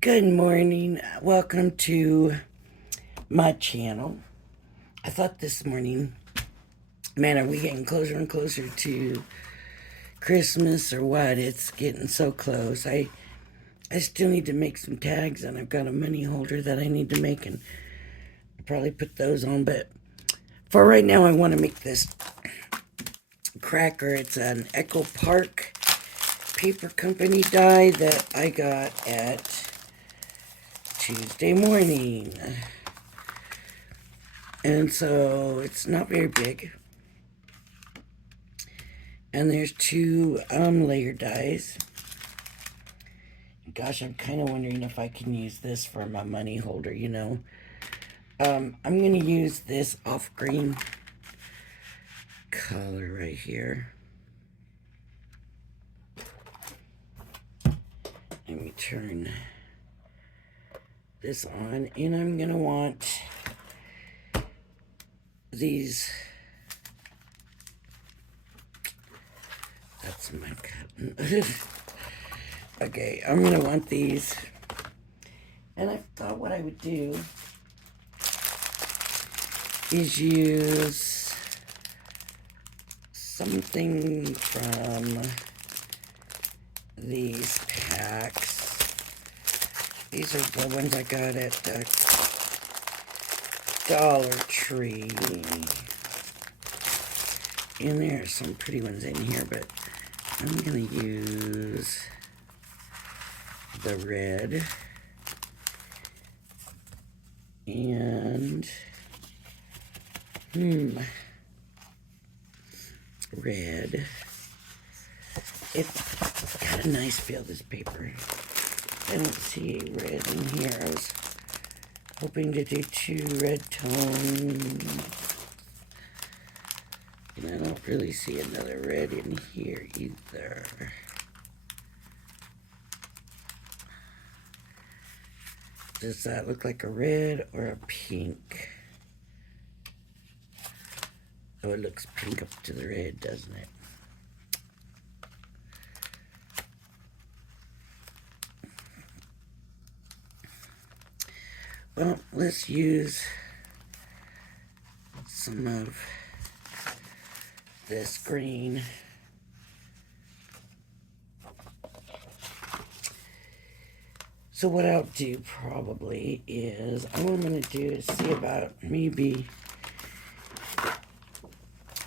Good morning. Welcome to my channel. I thought this morning, man, are we getting closer and closer to Christmas or what? It's getting so close. I still need to make some tags, and I've got a money holder that I need to make, and I'll probably put those on. But for right now, I want to make this cracker. It's an Echo Park Paper Company die that I got at Tuesday morning. And so it's not very big. And there's two layer dies. Gosh, I'm kind of wondering if I can use this for my money holder. I'm going to use this off green color right here. Let me turn this on, and I'm going to want these. That's my cotton. Okay, I'm going to want these. And I thought what I would do is use something from these packs. These are the ones I got at the Dollar Tree. And there are some pretty ones in here, but I'm gonna use the red and red. It's got a nice feel, this paper. I don't see red in here. I was hoping to do two red tones. And I don't really see another red in here either. Does that look like a red or a pink? Oh, it looks pink up to the red, doesn't it? Well, let's use some of this green. So what I'll do probably is, all I'm going to do is see about maybe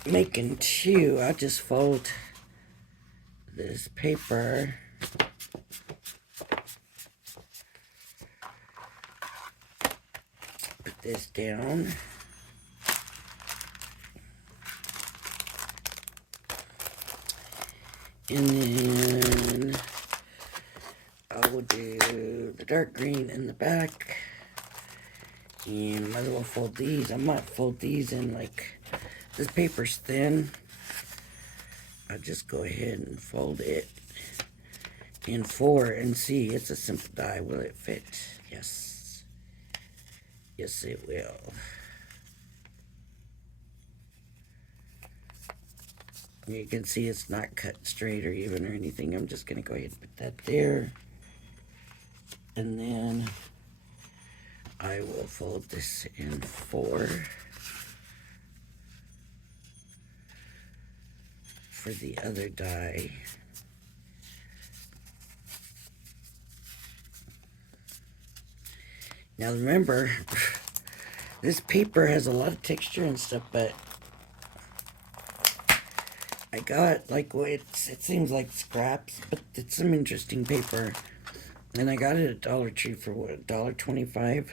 making two. I'll just fold this paper put this down. And then I will do the dark green in the back. And might as well fold these. I might fold these in, like, this paper's thin. I'll just go ahead and fold it in four and see. It's a simple die. Will it fit? Yes. Yes, it will. You can see it's not cut straight or even or anything. I'm just going to go ahead and put that there. And then I will fold this in four for the other die. Now remember, this paper has a lot of texture and stuff, but I got, like, it seems like scraps, but it's some interesting paper. And I got it at Dollar Tree for what, $1.25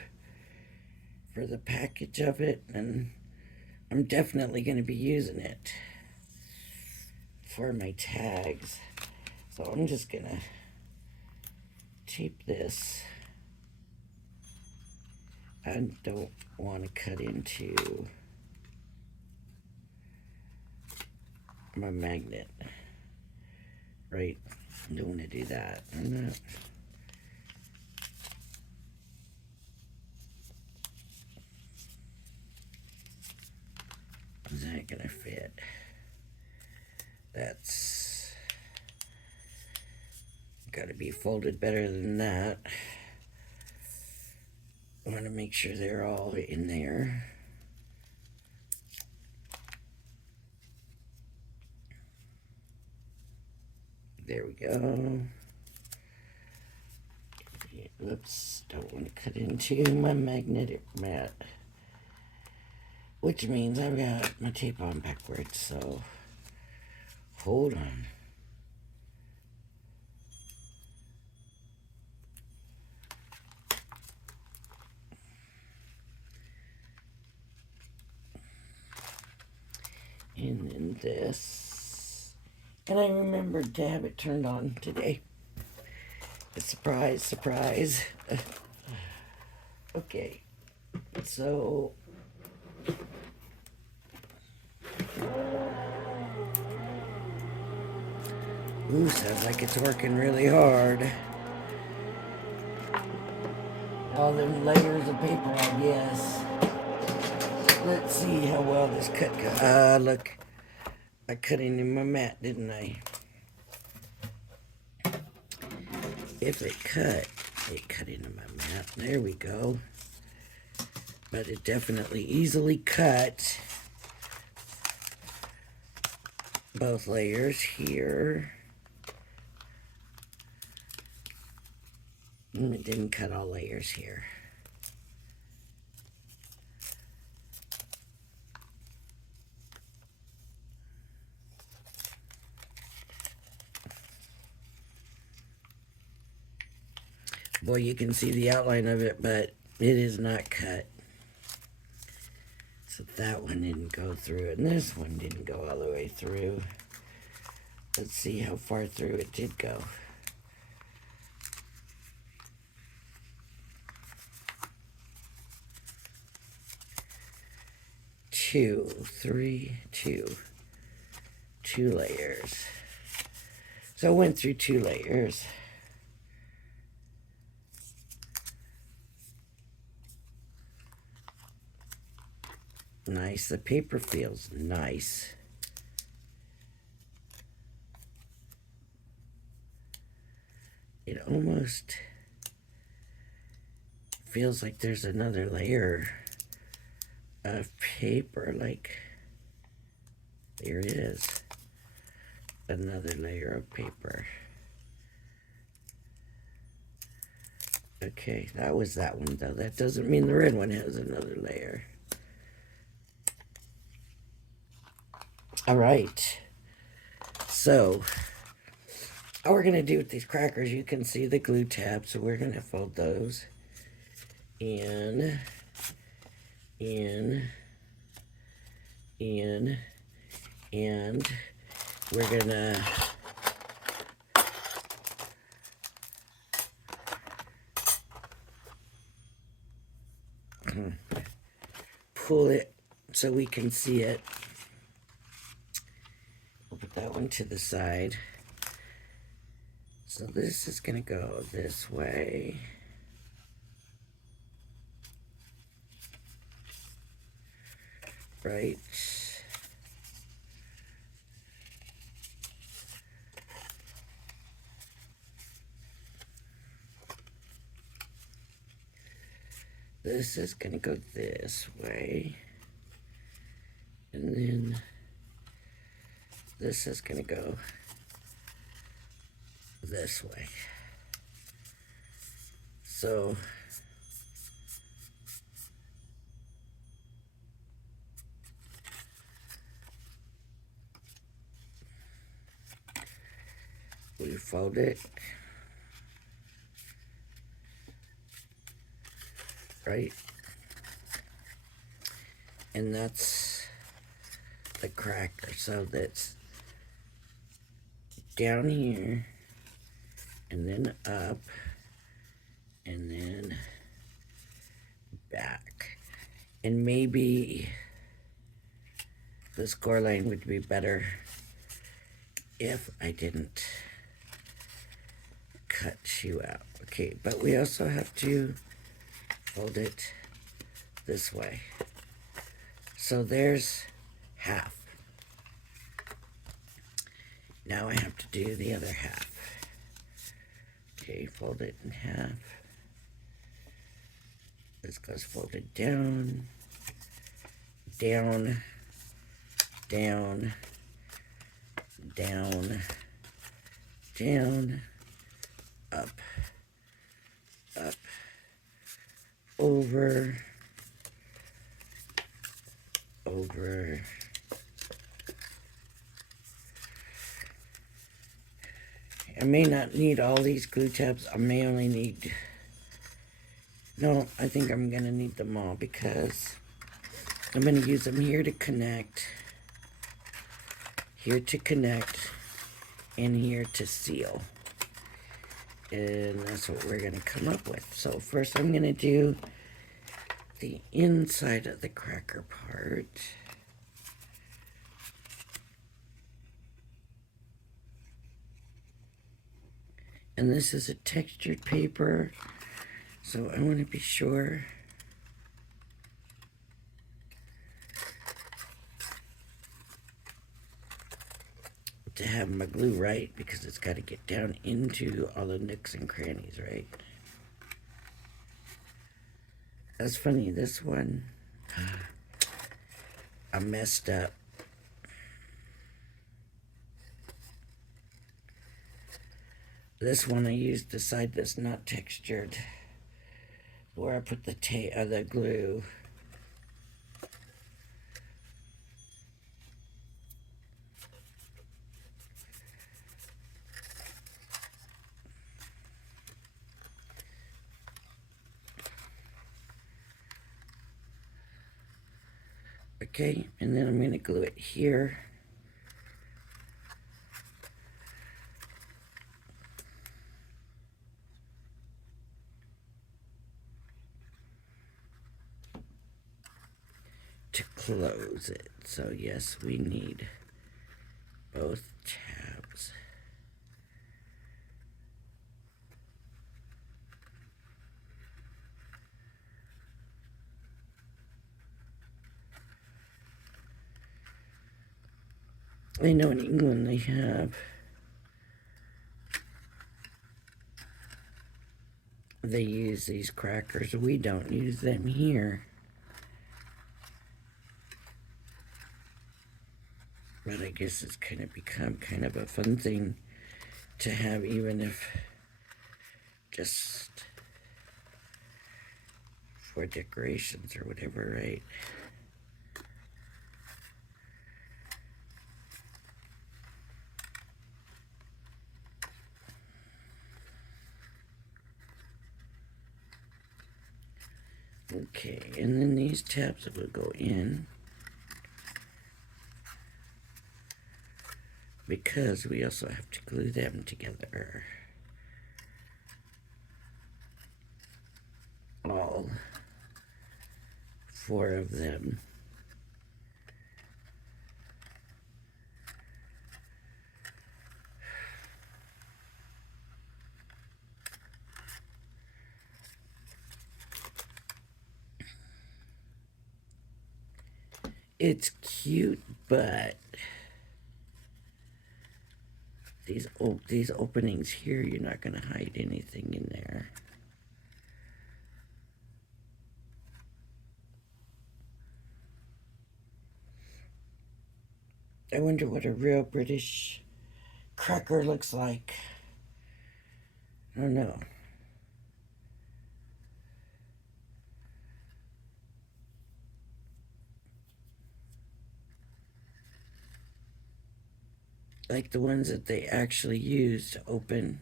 for the package of it. And I'm definitely going to be using it for my tags. So I'm just going to tape this. I don't want to cut into my magnet. Right? I don't want to do that. I'm not. Is that gonna fit? That's gotta be folded better than that. want to make sure they're all in there. There we go. Oops, don't want to cut into my magnetic mat. Which means I've got my tape on backwards, so hold on. And then this. And I remembered to have it turned on today. A surprise, surprise. Okay, so ooh, sounds like it's working really hard. All them layers of paper, I guess. Let's see how well this cut goes. Look, I cut into my mat, didn't I? If it cut into my mat. There we go. But it definitely easily cut both layers here. And it didn't cut all layers here. Boy, you can see the outline of it, but it is not cut. So that one didn't go through, and this one didn't go all the way through. Let's see how far through it did go. 2, 3, 2. 2 layers. So I went through 2 layers. Nice. The paper feels nice. It almost feels like there's another layer of paper, like there it is. Another layer of paper. Okay, that was that one though. That doesn't mean the red one has another layer. All right. So, all we're going to do with these crackers, you can see the glue tabs, so we're going to fold those in, and we're going to pull it so we can see it. We'll put that one to the side. So this is going to go this way. Right. This is going to go this way. And then this is going to go this way. So we fold it right, and that's the cracker. So that's down here, and then up, and then back. And maybe the score line would be better if I didn't cut you out. Okay, but we also have to fold it this way. So there's half. Now I have to do the other half. Okay, fold it in half. This goes folded down, down, down, down, down, up, up, over, over. I may not need all these glue tabs. I may only need... No, I think I'm going to need them all because I'm going to use them here to connect, and here to seal. And that's what we're going to come up with. So first I'm going to do the inside of the cracker part. And this is a textured paper, so I want to be sure to have my glue right, because it's got to get down into all the nooks and crannies, right? That's funny, this one, I messed up. This one I used the side that's not textured, where I put the glue. Okay, and then I'm going to glue it here. To close it. So yes, we need both tabs. I know in England they use these crackers. We don't use them here. But I guess it's kind of become kind of a fun thing to have, even if just for decorations or whatever, right? Okay, and then these tabs will go in, because we also have to glue them together. All 4 of them. It's cute, but these openings here, you're not going to hide anything in there. I wonder what a real British cracker looks like. I don't know. Like the ones that they actually use to open.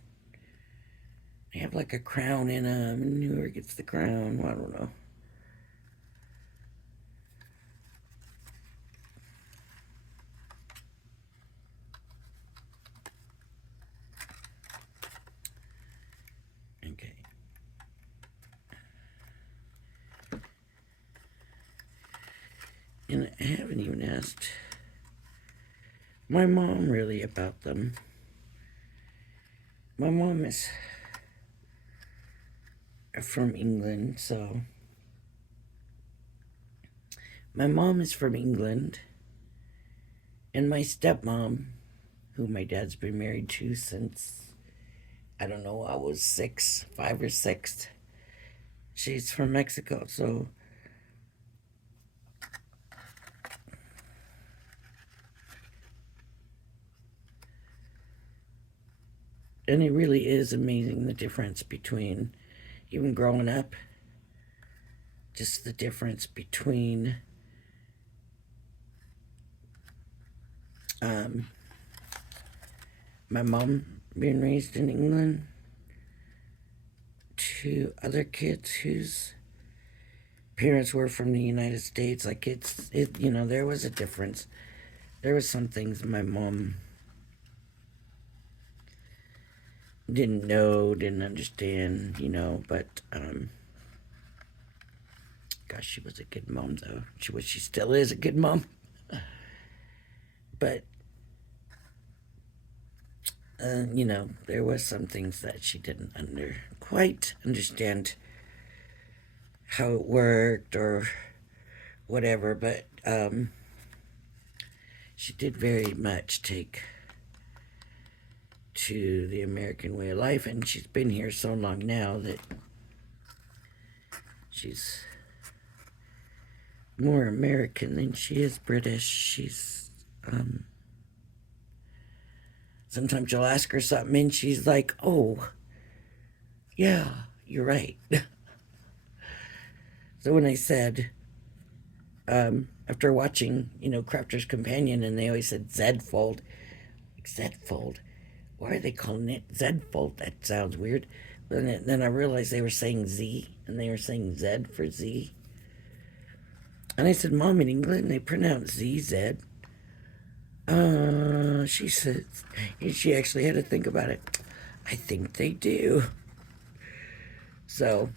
They have like a crown in them, and whoever gets the crown, well, I don't know. Okay. And I haven't even asked my mom really about them. My mom is from England, so my mom is from England, and my stepmom, who my dad's been married to since, I don't know, I was 5 or 6, She's from Mexico, so and it really is amazing the difference between even growing up, just the difference between um, my mom being raised in England to other kids whose parents were from the United States. Like there was a difference. There was some things my mom didn't know, didn't understand, but gosh, she was a good mom though. She still is a good mom. But there was some things that she didn't quite understand how it worked or whatever, but she did very much take to the American way of life, and she's been here so long now that she's more American than she is British. She's sometimes you'll ask her something and she's like, oh yeah, you're right. So when I said after watching Crafter's Companion, and they always said Zedfold, why are they calling it Zedfold? That sounds weird. Then I realized they were saying Z, and they were saying Z for Z. And I said, Mom, in England, they pronounce ZZ. She said, and she actually had to think about it. I think they do. So,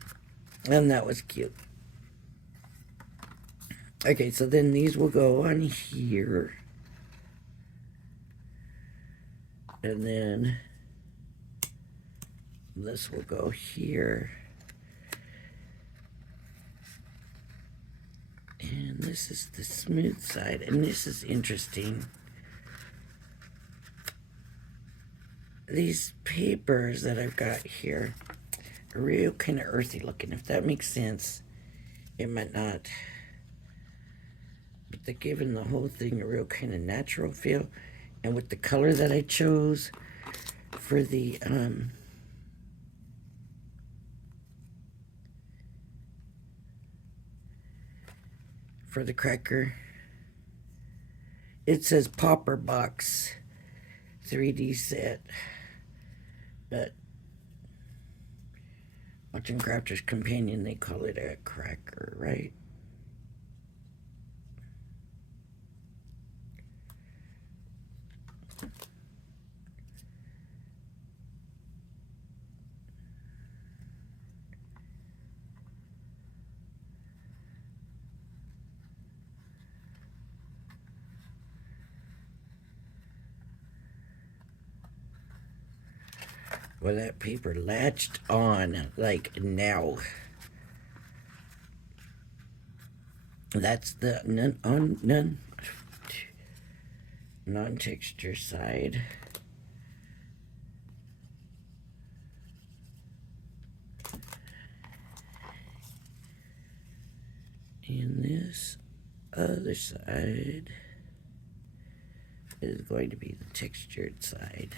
and that was cute. Okay, so then these will go on here. And then this will go here. And this is the smooth side. And this is interesting. These papers that I've got here are real kind of earthy looking, if that makes sense. It might not. But they're giving the whole thing a real kind of natural feel. And with the color that I chose for the cracker, it says Popper Box 3D set. But watching Crafter's Companion, they call it a cracker, right? Well, that paper latched on like now. That's the non-texture side. And this other side is going to be the textured side.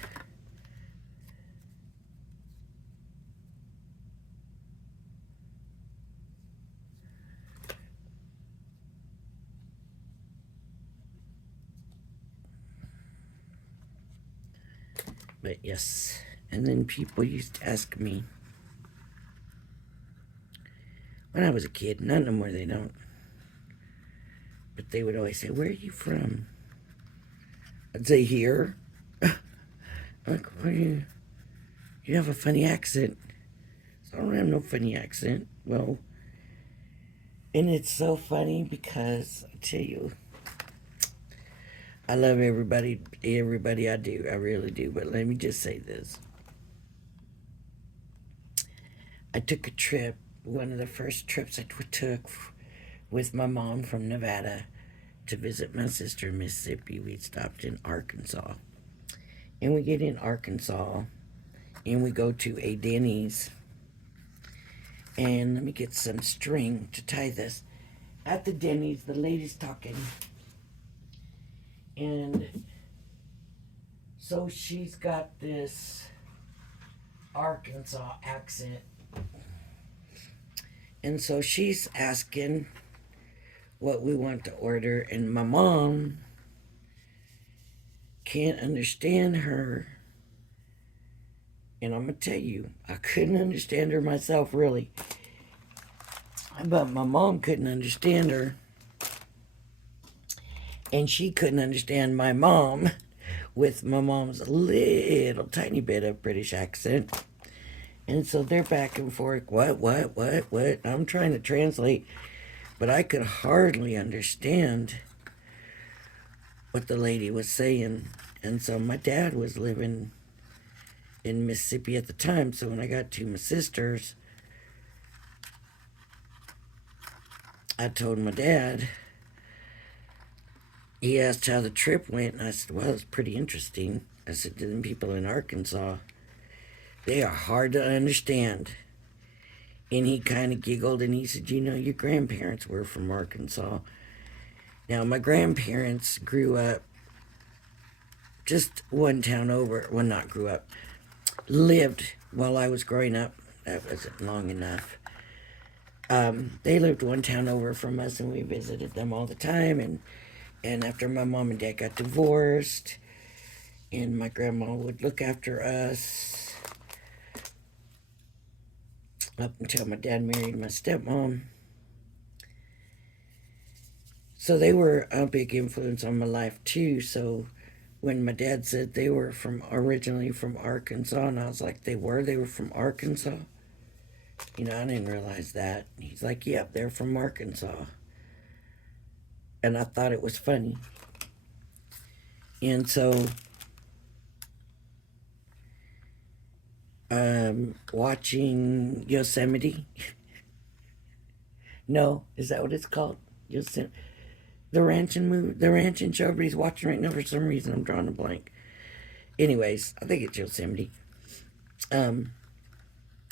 But yes, and then people used to ask me when I was a kid, not no more they don't, but they would always say, where are you from? I'd say, here. Like, you have a funny accent. So I don't have no funny accent. Well, and it's so funny because I tell you, I love everybody I do. I really do. But let me just say this. I took a trip, one of the first trips I took with my mom from Nevada to visit my sister in Mississippi. We stopped in Arkansas. And we get in Arkansas and we go to a Denny's. And let me get some string to tie this. At the Denny's, the lady's talking. And so she's got this Arkansas accent. And so she's asking what we want to order. And my mom can't understand her. And I'm going to tell you, I couldn't understand her myself, really. But my mom couldn't understand her. And she couldn't understand my mom with my mom's little tiny bit of British accent. And so they're back and forth. What? I'm trying to translate, but I could hardly understand what the lady was saying. And so my dad was living in Mississippi at the time. So when I got to my sisters, I told my dad. He asked how the trip went, and I said, well, it's pretty interesting. I said, to the people in Arkansas, they are hard to understand. And he kind of giggled, and he said, your grandparents were from Arkansas. Now, my grandparents grew up just one town over. Well, not grew up. Lived while I was growing up. That wasn't long enough. They lived one town over from us, and we visited them all the time. And after my mom and dad got divorced, and my grandma would look after us up until my dad married my stepmom. So they were a big influence on my life too. So when my dad said they were originally from Arkansas, and I was like, they were from Arkansas? I didn't realize that. He's like, yep, they're from Arkansas. And I thought it was funny. And so, watching Yosemite. No, is that what it's called? Yosemite. The ranch and show everybody's watching right now. For some reason, I'm drawing a blank. Anyways, I think it's Yosemite. And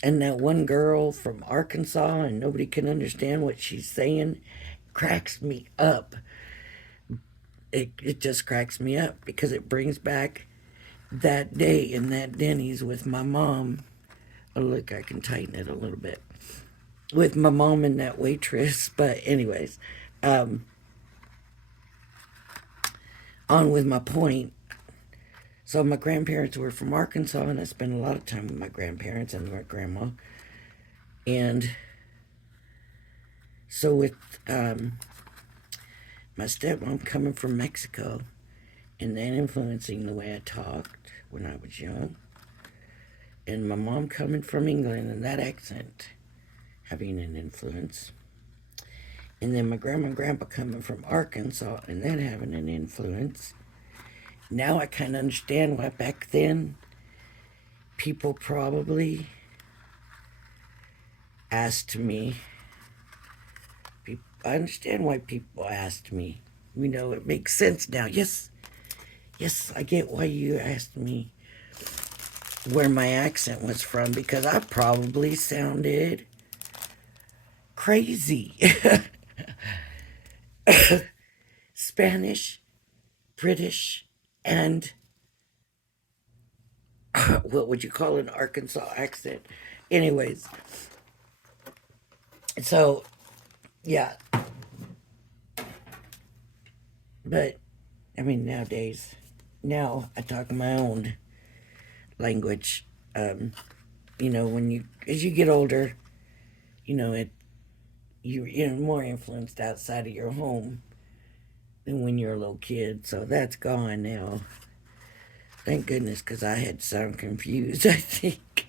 that one girl from Arkansas, and nobody can understand what she's saying, cracks me up. It just cracks me up because it brings back that day in that Denny's with my mom. Oh, look, I can tighten it a little bit. With my mom and that waitress. But anyways, on with my point. So my grandparents were from Arkansas, and I spent a lot of time with my grandparents and my grandma. And so with my stepmom coming from Mexico, and then influencing the way I talked when I was young, and my mom coming from England and that accent having an influence, and then my grandma and grandpa coming from Arkansas and then having an influence. Now I kind of understand why back then people probably asked me. I understand why people asked me. It makes sense now. Yes, I get why you asked me where my accent was from, because I probably sounded crazy. Spanish, British, and what would you call an Arkansas accent? Anyways, so yeah. But nowadays, I talk my own language. As you get older, you're more influenced outside of your home than when you're a little kid. So that's gone now. Thank goodness, because I had to sound confused, I think.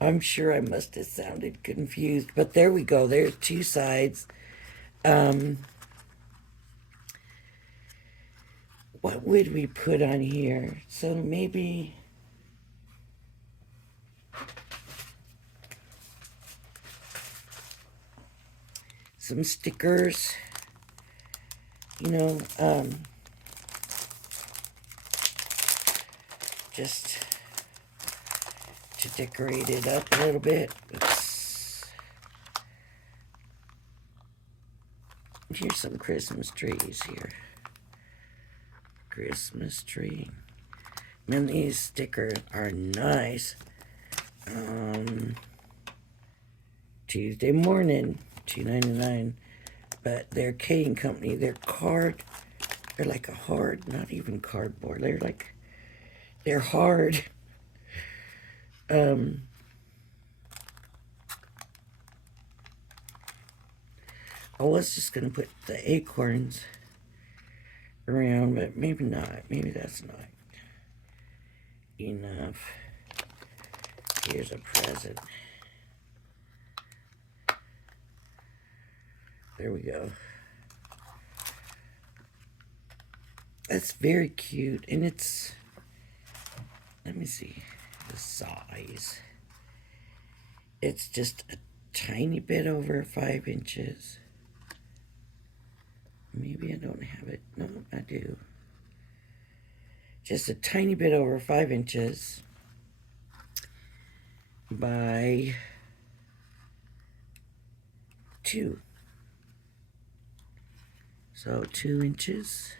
I'm sure I must have sounded confused. But there we go. There's two sides. What would we put on here? So maybe some stickers. Just to decorate it up a little bit. Oops. Here's some Christmas trees here. Christmas tree. Man, these stickers are nice. Tuesday morning, $2.99. But they're Kane Company. They're like a hard, not even cardboard. They're hard. I was just going to put the acorns around, but maybe not. Maybe that's not enough. Here's a present. There we go. That's very cute, and it's, let me see the size. It's just a tiny bit over 5 inches. Maybe I don't have it. No, I do. Just a tiny bit over 5 inches by 2. So 2 inches.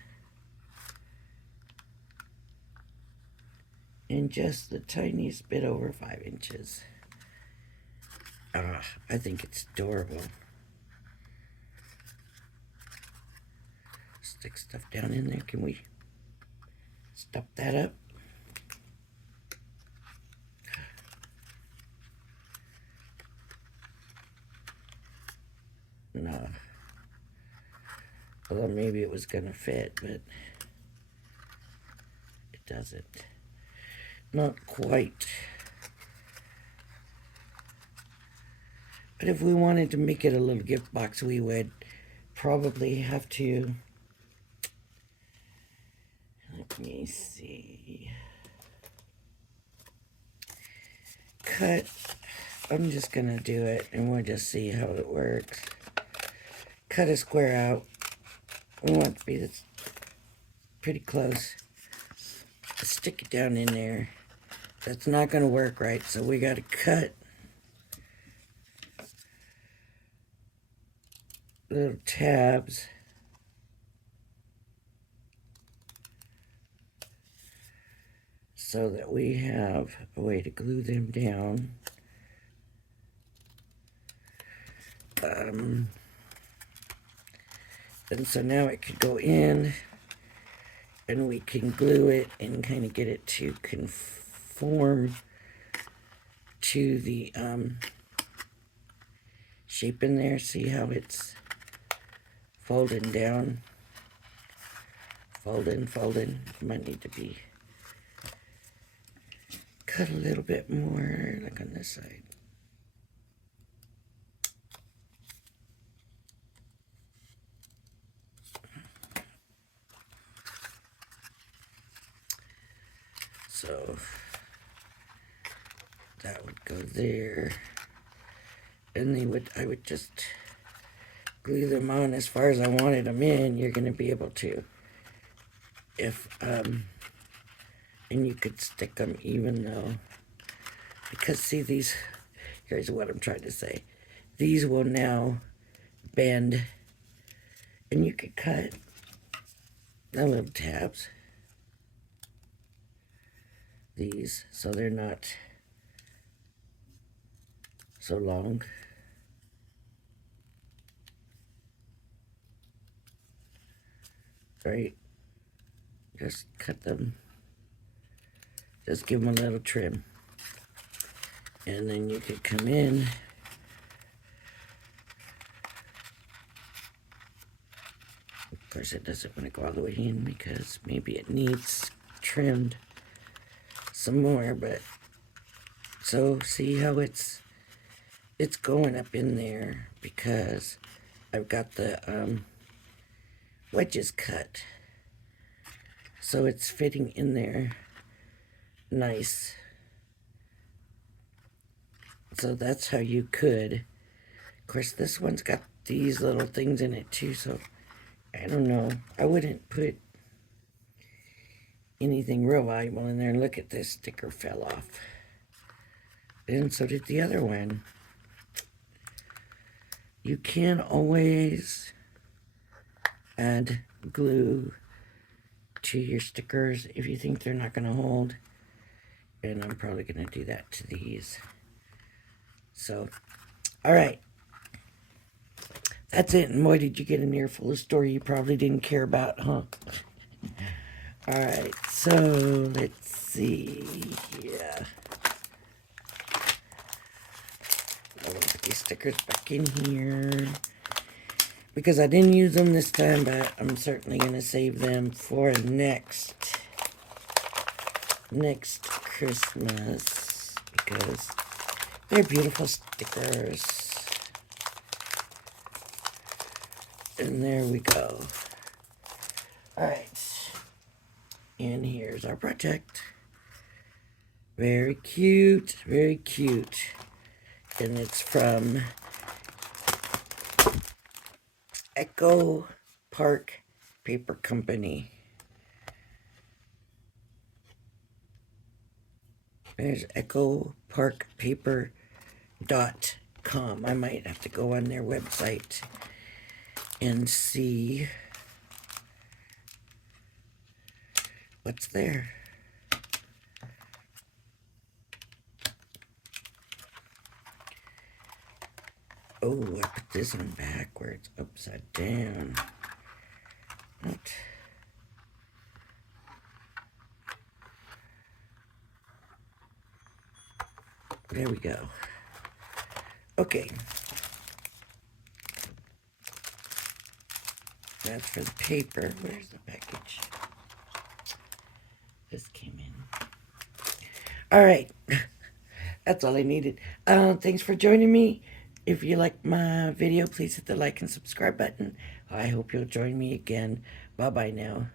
And just the tiniest bit over 5 inches. I think it's adorable. Stick stuff down in there. Can we stop that up? No. Although maybe it was gonna fit, but it doesn't. Not quite. But if we wanted to make it a little gift box, we would probably have to, let me see, cut. I'm just gonna do it and we'll just see how it works. Cut a square out. We want it to be this pretty close. Stick it down in there. That's not gonna work right, so we gotta cut little tabs so that we have a way to glue them down. And so now it could go in and we can glue it and kind of get it to conform to the shape in there. See how it's folding down, folding. Might need to be cut a little bit more, like on this side. So that would go there, and I would just glue them on as far as I wanted them in. You're going to be able to, and you could stick them even though, because see here's what I'm trying to say. These will now bend, and you could cut the little tabs. These, so they're not so long. Right? Just cut them. Just give them a little trim. And then you could come in. Of course, it doesn't want to go all the way in because maybe it needs trimmed some more, but so see how it's going up in there because I've got the wedges cut, so it's fitting in there nice. So that's how you could. Of course, this one's got these little things in it too, so I don't know. I wouldn't put anything real valuable in there. And look at this, sticker fell off. And so did the other one. You can always add glue to your stickers if you think they're not going to hold. And I'm probably going to do that to these. So, all right. That's it. And boy, did you get an earful of story you probably didn't care about, huh? All right. So, let's see. Yeah. I'll put these stickers back in here. Because I didn't use them this time, but I'm certainly going to save them for next Christmas. Because they're beautiful stickers. And there we go. Alright. And here's our project. Very cute. Very cute. And it's from Echo Park Paper Company. There's echoparkpaper.com. I might have to go on their website and see what's there. Oh, I put this on backwards, upside down. What? There we go. Okay. That's for the paper. Where's the package? This came in. All right. That's all I needed. Thanks for joining me. If you like my video, please hit the like and subscribe button. I hope you'll join me again. Bye-bye now.